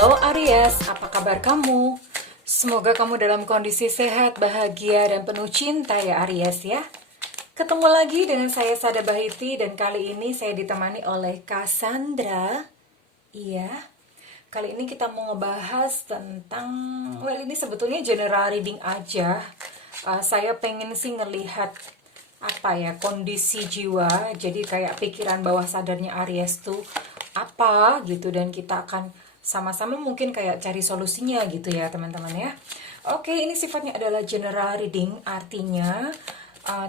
Halo Aries, apa kabar kamu? Semoga kamu dalam kondisi sehat, bahagia, dan penuh cinta ya Aries ya. Ketemu lagi dengan saya Sada Bahiti dan kali ini saya ditemani oleh Cassandra. Iya, kali ini kita mau ngebahas tentang, ini sebetulnya general reading aja. Saya pengen sih ngelihat kondisi jiwa, jadi kayak pikiran bawah sadarnya Aries tuh apa gitu, dan kita akan sama-sama mungkin kayak cari solusinya gitu ya teman-teman ya. Oke, ini sifatnya adalah general reading, artinya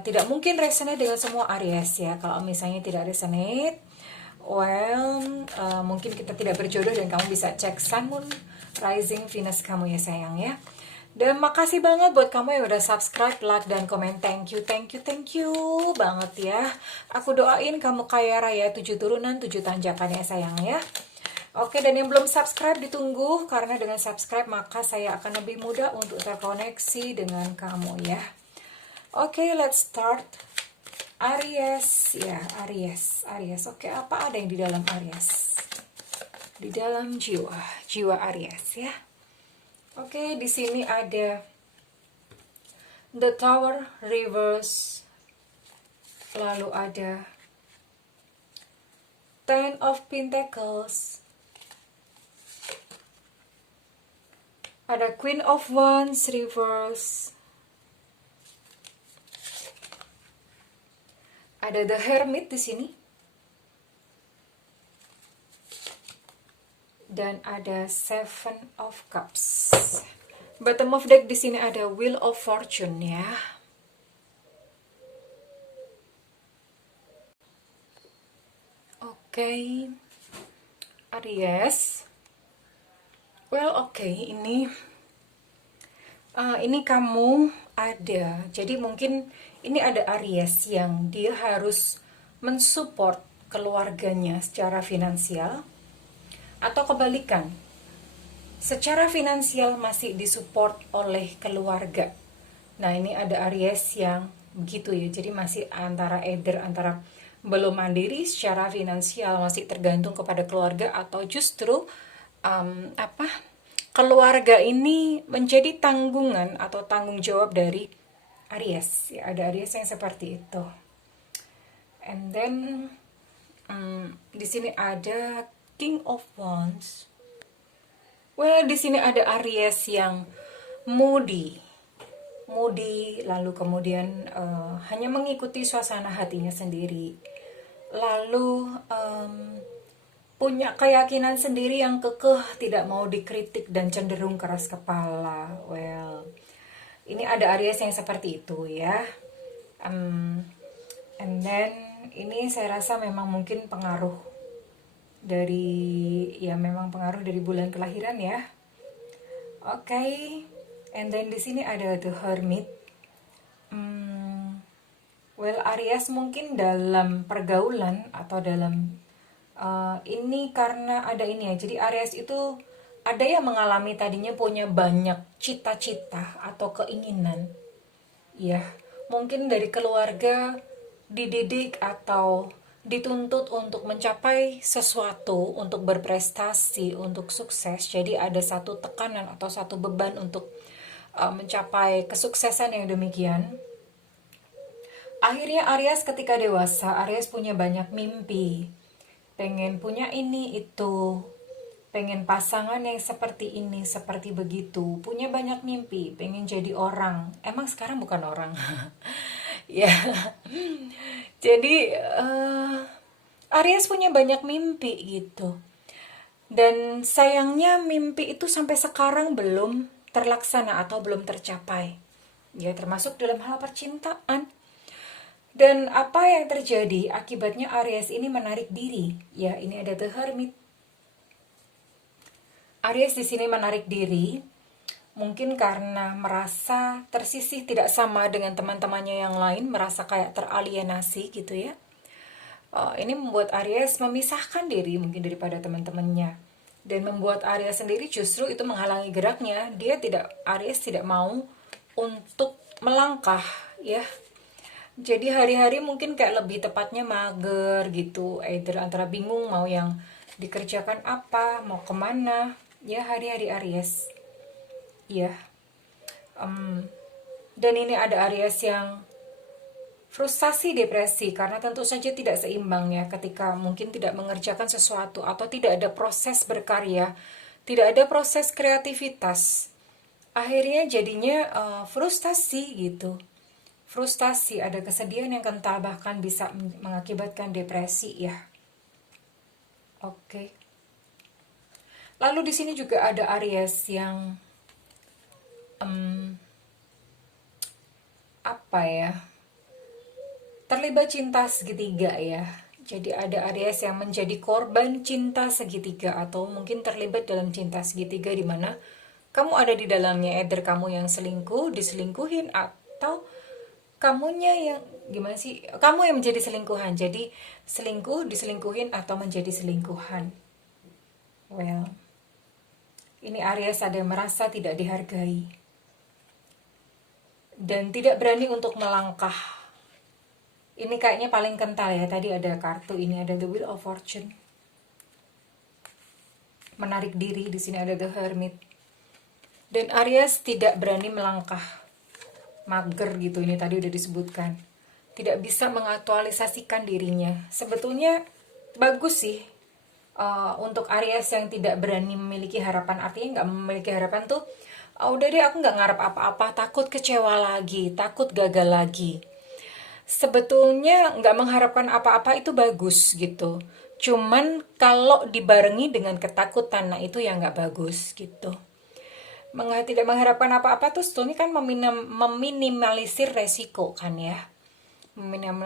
tidak mungkin resonate dengan semua Aries ya. Kalau misalnya tidak resonate, mungkin kita tidak berjodoh dan kamu bisa cek Sun, Moon, Rising, Venus kamu ya sayang ya. Dan makasih banget buat kamu yang udah subscribe, like, dan komen. Thank you banget ya. Aku doain kamu kaya raya 7 turunan 7 tanjakan ya sayang ya. Oke, dan yang belum subscribe ditunggu, karena dengan subscribe maka saya akan lebih mudah untuk terkoneksi dengan kamu ya. Oke, let's start. Aries ya, Aries. Oke, apa ada yang di dalam Aries? Di dalam jiwa Aries ya. Oke, di sini ada The Tower reverse, lalu ada Ten of Pentacles, ada Queen of Wands reverse, ada The Hermit di sini, dan ada Seven of Cups. Bottom of deck di sini ada Wheel of Fortune ya. Oke, Aries. Ini kamu ada. Jadi mungkin ini ada Aries yang dia harus mensupport keluarganya secara finansial, atau kebalikan, secara finansial masih disupport oleh keluarga. Nah, ini ada Aries yang begitu ya. Jadi masih antara belum mandiri secara finansial, masih tergantung kepada keluarga, atau justru keluarga ini menjadi tanggungan atau tanggung jawab dari Aries. Ya, ada Aries yang seperti itu. And then di sini ada King of Wands. Di sini ada Aries yang moody, lalu kemudian hanya mengikuti suasana hatinya sendiri, lalu punya keyakinan sendiri yang kekeh, tidak mau dikritik dan cenderung keras kepala. Ini ada Aries yang seperti itu ya. And then ini saya rasa memang mungkin pengaruh dari bulan kelahiran ya. Oke. And then di sini ada The Hermit. Aries mungkin dalam pergaulan atau dalam ini karena ada ini ya. Jadi Aries itu ada yang mengalami tadinya punya banyak cita-cita atau keinginan. Ya, mungkin dari keluarga dididik atau dituntut untuk mencapai sesuatu, untuk berprestasi, untuk sukses. Jadi ada satu tekanan atau satu beban untuk mencapai kesuksesan yang demikian. Akhirnya Aries ketika dewasa, Aries punya banyak mimpi. Pengen punya ini, itu. Pengen pasangan yang seperti ini, seperti begitu. Punya banyak mimpi, pengen jadi orang. Emang sekarang bukan orang. Ya. Jadi Aries punya banyak mimpi gitu. Dan sayangnya mimpi itu sampai sekarang belum terlaksana atau belum tercapai. Ya, termasuk dalam hal percintaan. Dan apa yang terjadi akibatnya Aries ini menarik diri. Ya, ini ada The Hermit. Aries di sini menarik diri, mungkin karena merasa tersisih, tidak sama dengan teman-temannya yang lain, merasa kayak teralienasi gitu ya. Ini membuat Aries memisahkan diri mungkin daripada teman-temannya, dan membuat Aries sendiri justru itu menghalangi geraknya. Aries tidak mau untuk melangkah ya. Jadi hari-hari mungkin kayak lebih tepatnya mager gitu, either antara bingung mau yang dikerjakan apa, mau kemana. Ya, hari-hari Aries. Ya. Dan ini ada Aries yang frustasi, depresi, karena tentu saja tidak seimbang ya ketika mungkin tidak mengerjakan sesuatu atau tidak ada proses berkarya, tidak ada proses kreativitas. Akhirnya jadinya frustasi gitu. Frustasi, ada kesedihan yang kental, bahkan bisa mengakibatkan depresi ya. Oke. Lalu di sini juga ada Aries yang apa ya? Terlibat cinta segitiga ya. Jadi ada Aries yang menjadi korban cinta segitiga atau mungkin terlibat dalam cinta segitiga di mana kamu ada di dalamnya, either kamu yang selingkuh, diselingkuhin, atau kamunya yang gimana sih? Kamu yang menjadi selingkuhan. Jadi selingkuh, diselingkuhin, atau menjadi selingkuhan. Well, ini Aries ada yang merasa tidak dihargai dan tidak berani untuk melangkah. Ini kayaknya paling kental ya. Tadi ada kartu ini, ada The Wheel of Fortune. Menarik diri, di sini ada The Hermit. Dan Aries tidak berani melangkah. Mager gitu, ini tadi udah disebutkan. Tidak bisa mengaktualisasikan dirinya. Sebetulnya bagus sih untuk Aries yang tidak berani memiliki harapan. Artinya nggak memiliki harapan tuh, udah deh aku nggak ngarep apa-apa, takut kecewa lagi, takut gagal lagi. Sebetulnya nggak mengharapkan apa-apa itu bagus gitu. Cuman kalau dibarengi dengan ketakutan, nah itu yang nggak bagus gitu. Tidak mengharapkan apa-apa tuh sebetulnya kan meminimalisir resiko kan ya.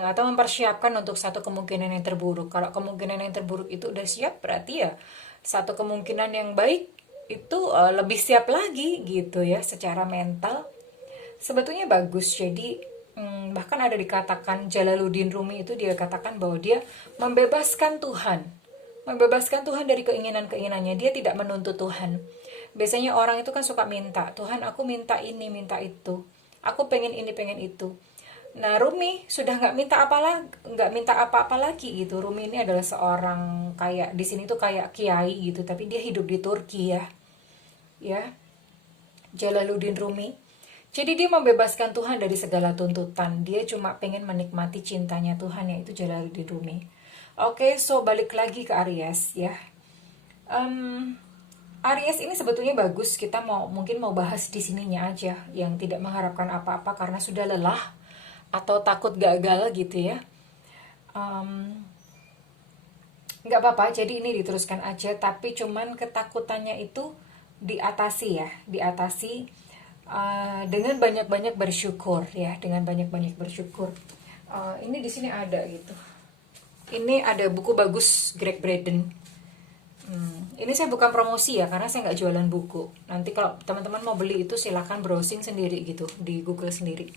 Atau mempersiapkan untuk satu kemungkinan yang terburuk. Kalau kemungkinan yang terburuk itu udah siap, berarti ya satu kemungkinan yang baik itu lebih siap lagi gitu ya secara mental. Sebetulnya bagus. Jadi bahkan ada dikatakan Jalaluddin Rumi itu dia katakan bahwa dia membebaskan Tuhan dari keinginan-keinginannya. Dia tidak menuntut Tuhan. Biasanya orang itu kan suka minta, Tuhan aku minta ini, minta itu, aku pengen ini, pengen itu. Nah Rumi sudah nggak minta apa-apa lagi gitu. Rumi ini adalah seorang kayak di sini tuh kayak kiai gitu, tapi dia hidup di Turki ya Jalaluddin Rumi. Jadi dia membebaskan Tuhan dari segala tuntutan. Dia cuma pengen menikmati cintanya Tuhan, yaitu Jalaluddin Rumi. Oke, so balik lagi ke Aries ya. Aries ini sebetulnya bagus. Kita mungkin mau bahas di sininya aja, yang tidak mengharapkan apa-apa karena sudah lelah atau takut gagal gitu ya. Nggak apa-apa, jadi ini diteruskan aja. Tapi cuman ketakutannya itu diatasi dengan banyak-banyak bersyukur ya, dengan banyak-banyak bersyukur. Ini di sini ada gitu. Ini ada buku bagus Greg Braden. Ini saya bukan promosi ya, karena saya nggak jualan buku. Nanti kalau teman-teman mau beli itu silahkan browsing sendiri gitu di Google sendiri.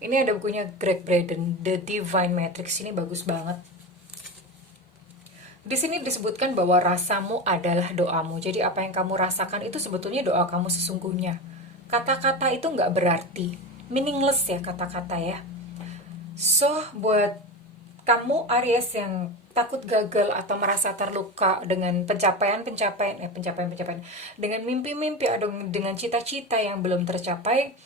Ini ada bukunya Greg Braden, The Divine Matrix. Ini bagus banget. Di sini disebutkan bahwa rasamu adalah doamu. Jadi apa yang kamu rasakan itu sebetulnya doa kamu sesungguhnya. Kata-kata itu nggak berarti, meaningless ya kata-kata ya. So buat kamu Aries yang takut gagal atau merasa terluka dengan pencapaian dengan mimpi-mimpi atau dengan cita-cita yang belum tercapai,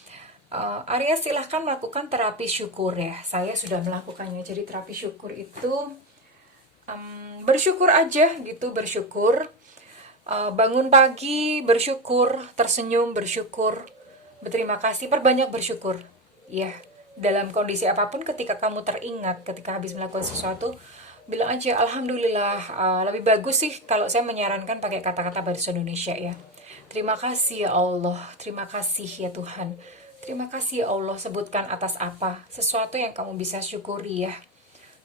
Aries silahkan melakukan terapi syukur ya. Saya sudah melakukannya. Jadi terapi syukur itu bersyukur aja gitu, bersyukur. Bangun pagi bersyukur, tersenyum bersyukur, berterima kasih, perbanyak bersyukur ya. Dalam kondisi apapun, ketika kamu teringat ketika habis melakukan sesuatu, bilang aja alhamdulillah. Lebih bagus sih kalau saya menyarankan pakai kata-kata bahasa Indonesia ya. Terima kasih ya Allah, terima kasih ya Tuhan, terima kasih ya Allah. Sebutkan atas apa sesuatu yang kamu bisa syukuri ya,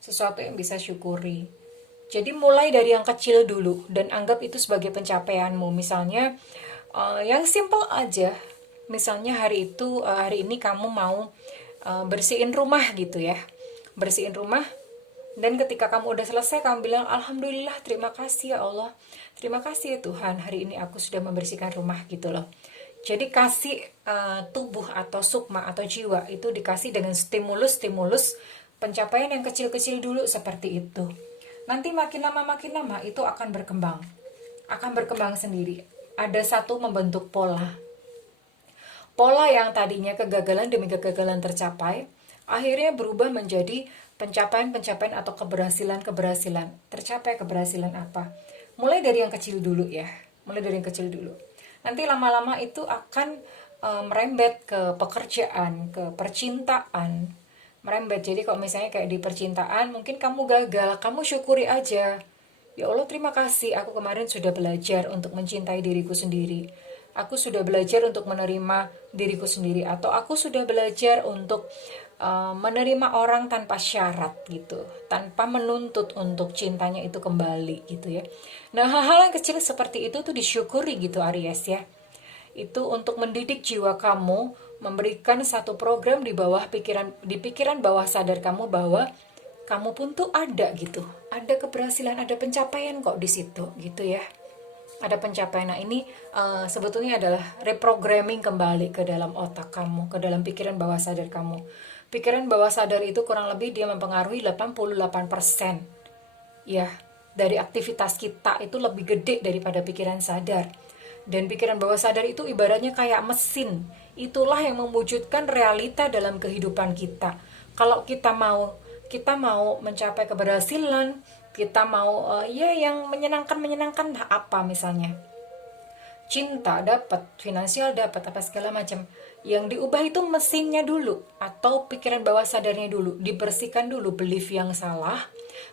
sesuatu yang bisa syukuri. Jadi mulai dari yang kecil dulu dan anggap itu sebagai pencapaianmu. Misalnya yang simple aja. Misalnya hari ini kamu mau bersihin rumah gitu ya. Bersihin rumah, dan ketika kamu udah selesai kamu bilang alhamdulillah, terima kasih ya Allah. Terima kasih ya Tuhan, hari ini aku sudah membersihkan rumah gitu loh. Jadi kasih tubuh atau sukma atau jiwa itu dikasih dengan stimulus pencapaian yang kecil-kecil dulu seperti itu. Nanti makin lama itu akan berkembang sendiri. ada satu membentuk pola. Pola yang tadinya kegagalan demi kegagalan tercapai, akhirnya berubah menjadi pencapaian-pencapaian atau keberhasilan-keberhasilan. Tercapai keberhasilan apa? Mulai dari yang kecil dulu ya. Mulai dari yang kecil dulu. Nanti lama-lama itu akan merembet ke pekerjaan, ke percintaan. Merembet. Jadi kalau misalnya kayak di percintaan, mungkin kamu gagal, kamu syukuri aja. Ya Allah, terima kasih, aku kemarin sudah belajar untuk mencintai diriku sendiri. Aku sudah belajar untuk menerima diriku sendiri, atau aku sudah belajar untuk menerima orang tanpa syarat gitu, tanpa menuntut untuk cintanya itu kembali gitu ya. Nah, hal-hal yang kecil seperti itu tuh disyukuri gitu Aries ya. Itu untuk mendidik jiwa kamu, memberikan satu program di bawah pikiran bawah sadar kamu bahwa kamu pun tuh ada gitu, ada keberhasilan, ada pencapaian kok di situ gitu ya, ada pencapaian. Nah ini sebetulnya adalah reprogramming kembali ke dalam otak kamu, ke dalam pikiran bawah sadar kamu. Pikiran bawah sadar itu kurang lebih dia mempengaruhi 88% ya dari aktivitas kita, itu lebih gede daripada pikiran sadar. Dan pikiran bawah sadar itu ibaratnya kayak mesin, itulah yang mewujudkan realita dalam kehidupan kita. Kalau kita mau mencapai keberhasilan, kita mau ya yang menyenangkan apa misalnya, cinta dapat, finansial dapat, apa segala macam. Yang diubah itu mesinnya dulu atau pikiran bawah sadarnya dulu, dibersihkan dulu belief yang salah,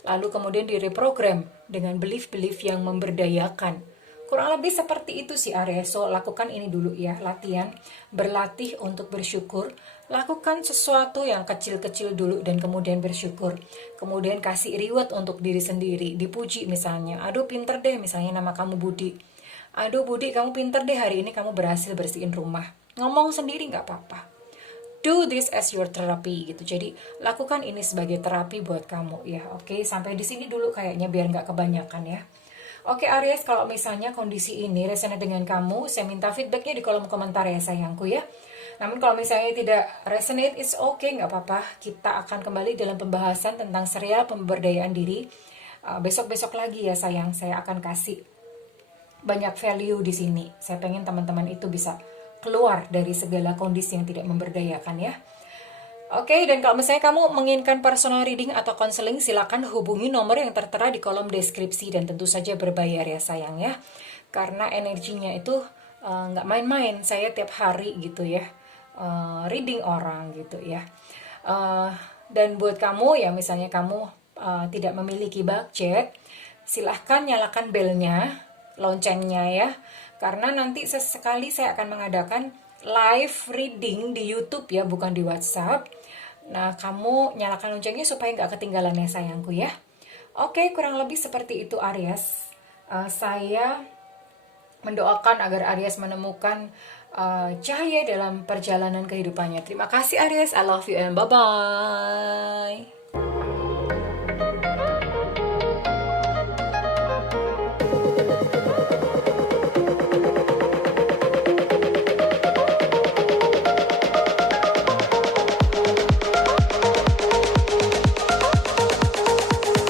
lalu kemudian direprogram dengan belief-belief yang memberdayakan. Kurang lebih seperti itu sih Aries. So, lakukan ini dulu ya, latihan, berlatih untuk bersyukur. Lakukan sesuatu yang kecil-kecil dulu dan kemudian bersyukur. Kemudian kasih reward untuk diri sendiri, dipuji misalnya. Aduh pinter deh, misalnya nama kamu Budi. Aduh Budi, kamu pinter deh, hari ini kamu berhasil bersihin rumah. Ngomong sendiri nggak apa-apa. Do this as your therapy gitu. Jadi lakukan ini sebagai terapi buat kamu ya. Oke, sampai di sini dulu kayaknya biar nggak kebanyakan ya. Oke Aries, kalau misalnya kondisi ini resonate dengan kamu, saya minta feedbacknya di kolom komentar ya sayangku ya. Namun kalau misalnya tidak resonate, it's okay, nggak apa-apa. Kita akan kembali dalam pembahasan tentang serial pemberdayaan diri. Besok-besok lagi ya sayang, saya akan kasih banyak value di sini. Saya pengen teman-teman itu bisa keluar dari segala kondisi yang tidak memberdayakan ya. Oke, dan kalau misalnya kamu menginginkan personal reading atau counseling, silakan hubungi nomor yang tertera di kolom deskripsi dan tentu saja berbayar ya sayang ya. Karena energinya itu nggak main-main, saya tiap hari gitu ya, reading orang gitu ya. Dan buat kamu yang misalnya kamu tidak memiliki budget, silahkan nyalakan belnya, loncengnya ya. Karena nanti sesekali saya akan mengadakan live reading di YouTube ya, bukan di WhatsApp. Nah, kamu nyalakan loncengnya supaya nggak ketinggalan ya sayangku ya. Oke, kurang lebih seperti itu Aries. Saya mendoakan agar Aries menemukan cahaya dalam perjalanan kehidupannya. Terima kasih Aries, I love you and bye-bye.